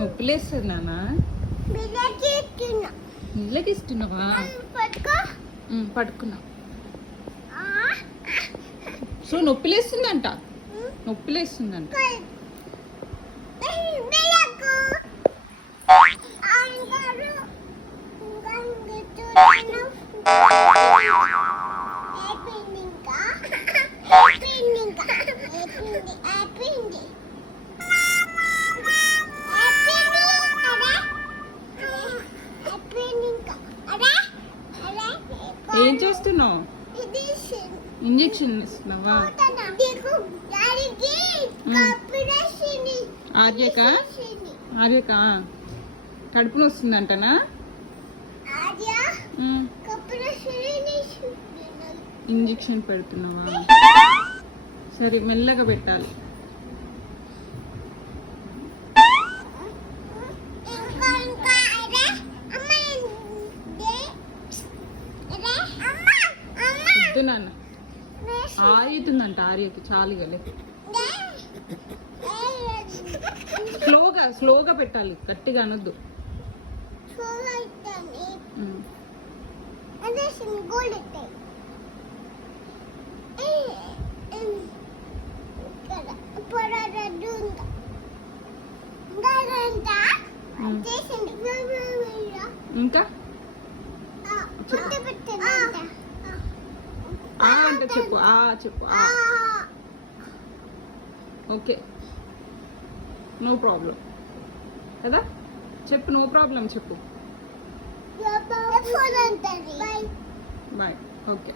నొప్పిలేస్తుంది నాన్న. ఇళ్ళకి ఇస్తున్నావా? పడుకున్నా. సో నొప్పిలేస్తుందంట. నొప్పిలేస్తుందంట. ఏం చేస్తున్నావు? ఇంజెక్షన్ ఇస్తున్నావా? ఆర్యక కడుపులో వస్తుందంటనా? ఇంజెక్షన్ పెడుతున్నావా? సరే మెల్లగా పెట్టాలి. నాన్న ఆయుతుందంట. ఆర్యకి చాలు గలే. స్లోగా పెట్టాలి, గట్టిగా అనొద్దు. ఇంకా అంటే చెప్పు. చెప్పు. ఓకే, నో ప్రాబ్లం కదా? చెప్పు, నో ప్రాబ్లం చెప్పు. బాయ్. ఓకే.